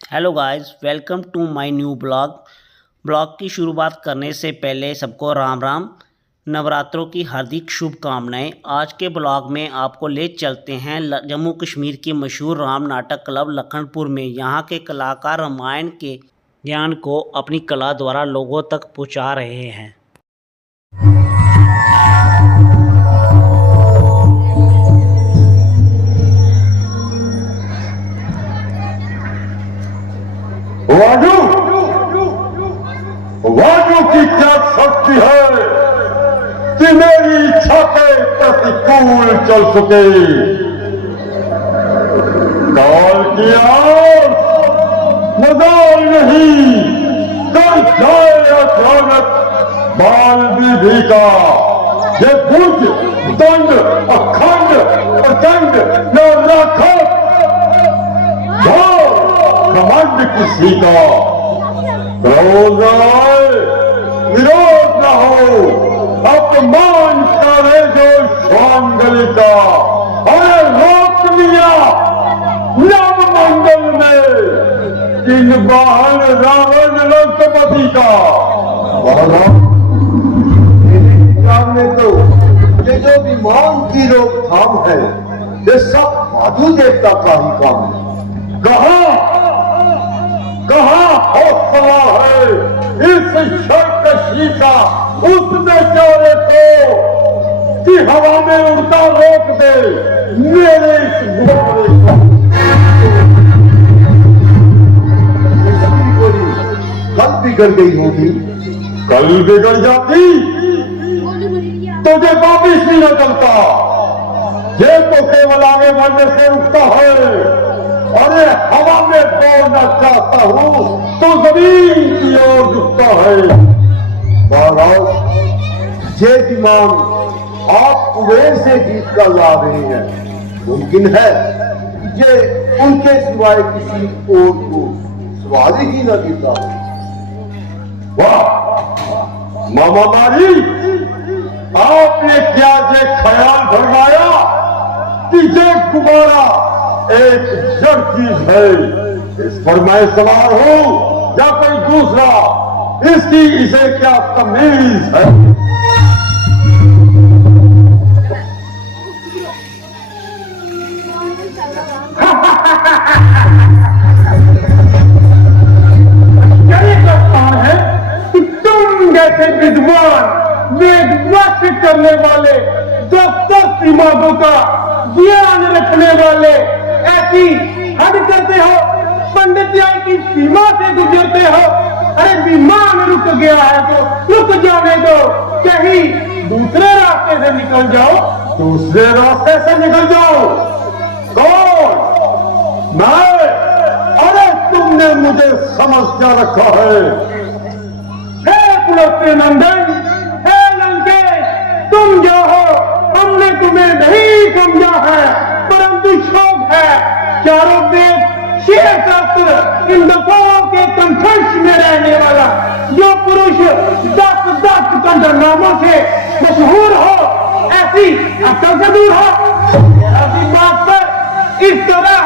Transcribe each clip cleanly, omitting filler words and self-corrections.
Hello guys, welcome to my new blog की शुरुआत करने से पहले सबको राम राम। नवरात्रों की हार्दिक शुभकामनाएं। आज के ब्लॉग में आपको ले चलते हैं जम्मू कश्मीर की मशहूर राम नाटक क्लब लखनपुर में। यहाँ के कलाकार रामायण के ज्ञान को अपनी कला द्वारा लोगों तक पहुँचा रहे हैं। वाजू वाजू की क्या शक्ति है कि मेरी इच्छा के प्रतिकूल चल सके। काल की आस मजाल नहीं कर जाए अचानक बाल विधि का। ये भुज दंड अखंड प्रचंड न राखत कमांड किसी का। क्रोध आए विरोध न हो, अपमान करे जो स्वांगली का। अरे रोक लिया नव मंगल में इन वाहन रावण रंगपति का। में तो ये जो विमान की रोकथाम है ये सब साधु देवता का ही काम है। कहाँ हौसला है इस शर्कशी का उस बेचारे को कि हवा में उड़ता रोक दे मेरे इस घोड़े को। इसकी गोली कल बिगड़ गई होगी। कल बिगड़ जाती तुझे वापिस नहीं न चलता। ये तो केवल आगे बढ़ने से रुकता है। अरे हवा में दौड़ना चाहता हूं तो जमीन की ओर झुकता है। महाराज ये विमान आप कुबेर से जीत कर ला रहे हैं। मुमकिन है ये उनके सिवाय किसी और को सवारी ही न देता। वाह मामा मारी, आपने क्या ये ख्याल भरमाया कि ये गुब्बारा एक जड़ चीज है, इस पर मैं सवार हूं या कोई दूसरा, इसकी इसे क्या तमीज है। यही कप्तान है कि तुम जैसे विद्वान वेदवाक् करने वाले 10 दिमागों का ज्ञान रखने वाले ऐसी हद करते हो, पंडित्याई की सीमा से गुजरते हो। अरे विमान रुक गया है तो रुक जाने दो, कहीं दूसरे रास्ते से निकल जाओ। दूसरे रास्ते से निकल जाओ? कौन? मैं? अरे तुमने मुझे समझ क्या रखा है? हे पुलस्त्य नंदन, हे लंकेश, तुम जो हो हमने तुम्हें नहीं समझा है, परंतु शोक है चारों वेद शेर शास्त्र इन दफाओं के कंठस्थ में रहने वाला जो पुरुष 10 कंठनामों से मशहूर हो, ऐसी अक्ल से दूर हो। ऐसी बात पर इस तरह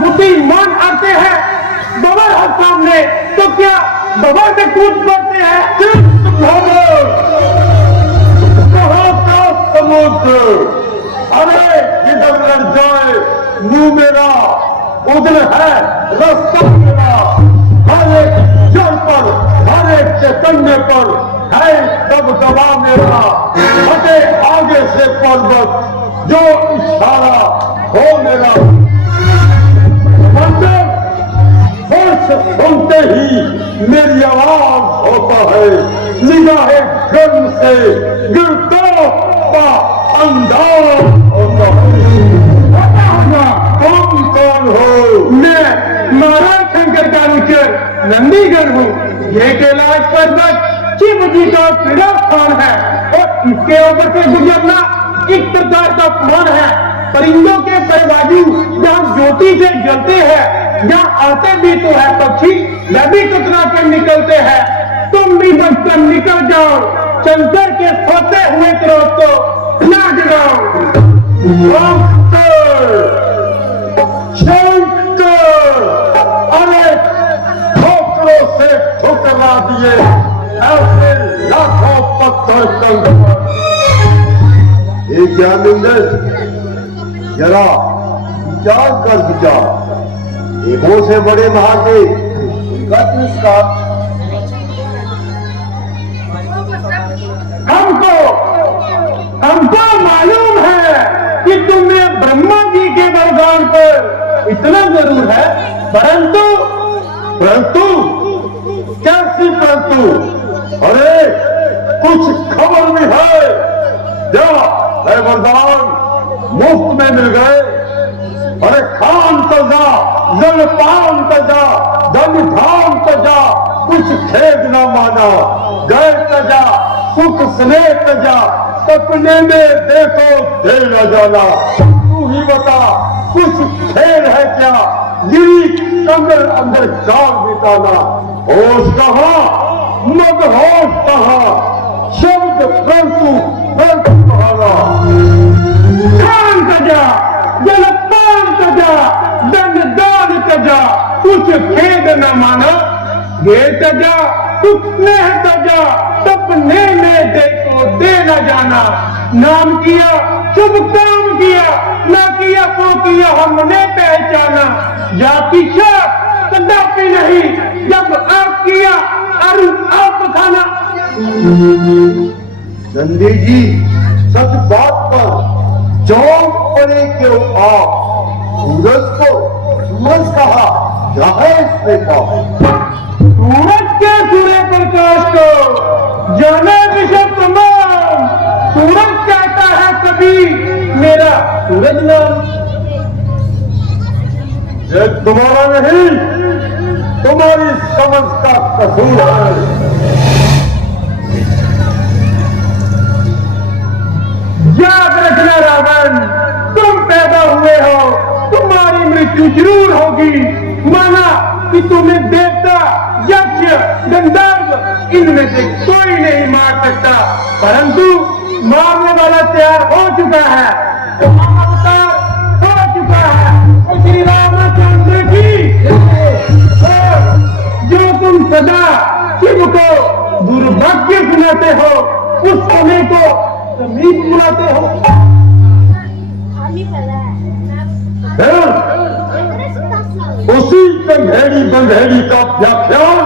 बुद्धिमान आते हैं बबर हर सामने तो क्या बबर में कूद पड़ते हैं। समुद्र अरे इधर लड़ जाए मुंह मेरा, उधर है रास्ता मेरा। हर एक जल पर हर एक चैतन्य पर है दबदबा मेरा। हटे आगे से पर्वत जो इशारा हो मेरा। मंदिर फर्श सुनते ही मेरी आवाज होता है, निगाहे गर्म से गिरता का अंदाज होता है। तुम कौन हो? मैं महाराज शंकर का अनुचर नंदीगढ़ हूँ। ये कैलाश पर्वत शिव जी का प्रिय स्थान है और इसके ऊपर से गुजरना एक प्रकार का अपमान है। परिंदों के परवाजू जहाँ ज्योति से जलते हैं, जहाँ आते भी तो है पक्षी, नदी कतरा के निकलते हैं। तुम भी बचकर निकल जाओ, शंकर के सोते हुए क्रोध को ना जगाओ। शंकर, शंकर, अरे गिरा दिए ऐसे लाखों पत्थर कंकर। ये ज्ञानेंद्र, जरा विचार कर विचार। देवों से बड़े महादेव, उनका तिरस्कार। हमको मालूम है कि तुम्हें ब्रह्मा जी के वरदान पर इतना जरूर है, परंतु कैसी परंतु? अरे कुछ खबर भी है क्या? है वरदान मुफ्त में मिल गए। अरे खान तजा, जलपान तजा, धन धाम तजा, कुछ खेद न माना। गए तजा, सुख स्नेह तजा, सपने में देखो दे न जाना। तू ही बता कुछ खेल है क्या? गिरी कमर अंदर जान बिताना। होश कहाँ, मदहोश कहाँ, शब्द परंतु बहाना। खान तजा, जलपान तजा, दंड दान तजा, कुछ खेद न माना। ये तजा, सुख स्नेह तजा, सपने में देखो दे न जाना। नाम किया, शुभ काम किया, ना किया तो किया हमने पहचाना। जा पीछा कदापि नहीं, जब आप किया अरु आप खाना। नंदी जी, सच बात पर चौंक पड़े क्यों आप? सूरज को सूरज कहा, जहाँ इसने कहा। सूरज के सूर्य प्रकाश को जाने विषय तमाम। सूरज कहता है कभी मेरा सूरज नाम। ये तुम्हारा नहीं, तुम्हारी समझ का कसूर है। याद रखना रावण, तुम पैदा हुए हो, तुम्हारी मृत्यु जरूर होगी। माना कि तुम्हें देवता, यक्ष, गंधर्व इनमें से कोई नहीं मार सकता, परंतु मारने वाला तैयार हो चुका है। तुम्हारा अवतार हो चुका है। श्री रामचंद्र जी, जो तुम सदा शिव को दुर्भाग्य सुनाते हो, उस समय को समीप बुलाते हो। उसी कंधेड़ी बंधेड़ी का व्याख्यान।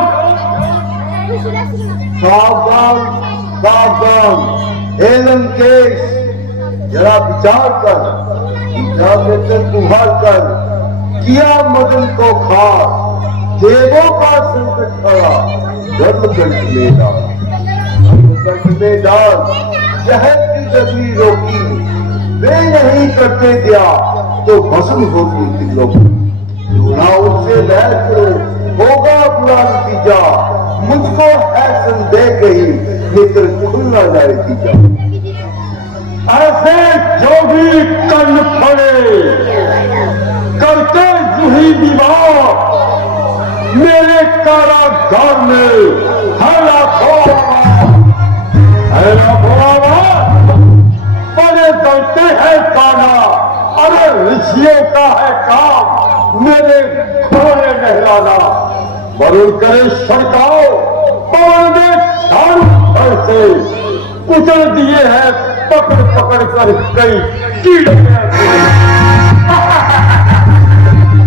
सावधान सावधान, हे लंकेश, जरा विचार कर। विचार तुम्हार कर किया मदन को खार। देवों का संकट खड़ा, धर्मगंज में डाल। धर्मगंज में डाल, शहर की गति रोकी। वे नहीं करते दिया तो भस्म होती तिलों की। ना उससे बैर करो, होगा बुरा नतीजा। मुझको है संदेह गई, लेकर खुल ना जाए तीजा। ऐसे जो भी कर्ण फड़े करते जूही विवाह, मेरे कारागार में है लाखों बड़े दलते हैं काना। अरे ऋषियों का है काम मेरे घोड़े नहलाना। वरुण करे सड़काओ, पवन में झाड़ू घर से कुचल दिए हैं पकड़ पकड़ कर कई कीड़े।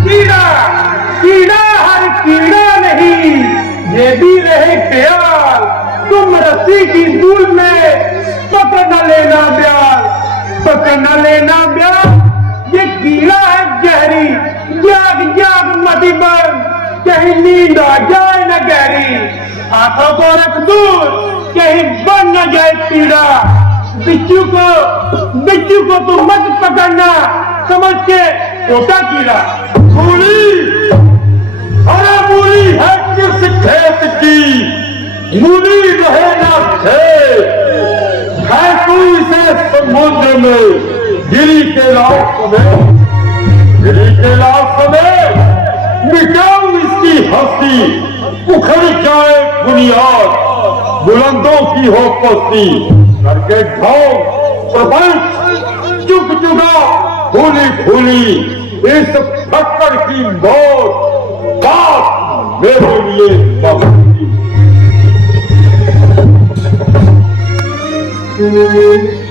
कीड़ा कीड़ा हर कीड़ा नहीं, ये भी रहे ख्याल। तुम रस्सी की दूल में पकड़ न लेना ब्याल, पकड़ न लेना ब्याल। ये कीड़ा है गहरी, जाग जाग मती बन, कहीं नींद आ जाए न गहरी। हाथों को रख दूर, कहीं बन न जाए पीड़ा। बिच्छू को तुम मत पकड़ना, समझ के छोटा कीड़ा। मूली, अरे मूली है किस खेत की, मूली रहे ना खेत। है कोई से समुद्र में, गिरी के लाश में, गिरी के लाश में मिटाओ इसकी हस्ती। उखड़ जाए बुनियाद, बुलंदों की हो पस्ती। करके ढोंग प्रपंच चुक चुका, भूली भूली इस फक्कर की मौत। बात मेरे लिए बाबू। है।